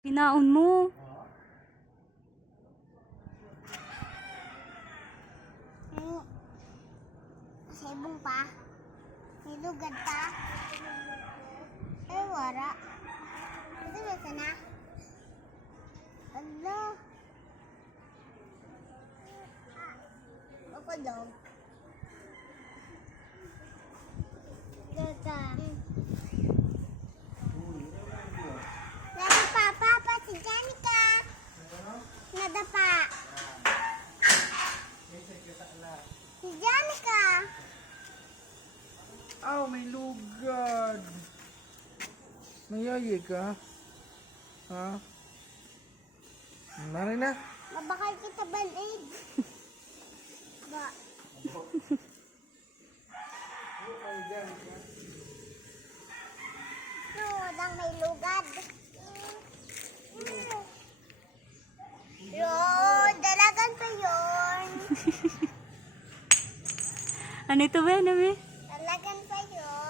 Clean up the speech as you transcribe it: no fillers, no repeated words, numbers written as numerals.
Pinaon mo. Sabong pa. Nilugad pa. Wara. Ito ba sana? Ano? Ako daw. Gata. Nadapa, Papa, si Janica. Nadapa. Si Janica. Aw, may lugad. Nayayi ka? Ha? Nari na. Mabakal kita band-aid. Ba? No, walang may lugad. Yun, dalagan pa yun. Ano ito ba? Ano ba? Dalagan pa yun.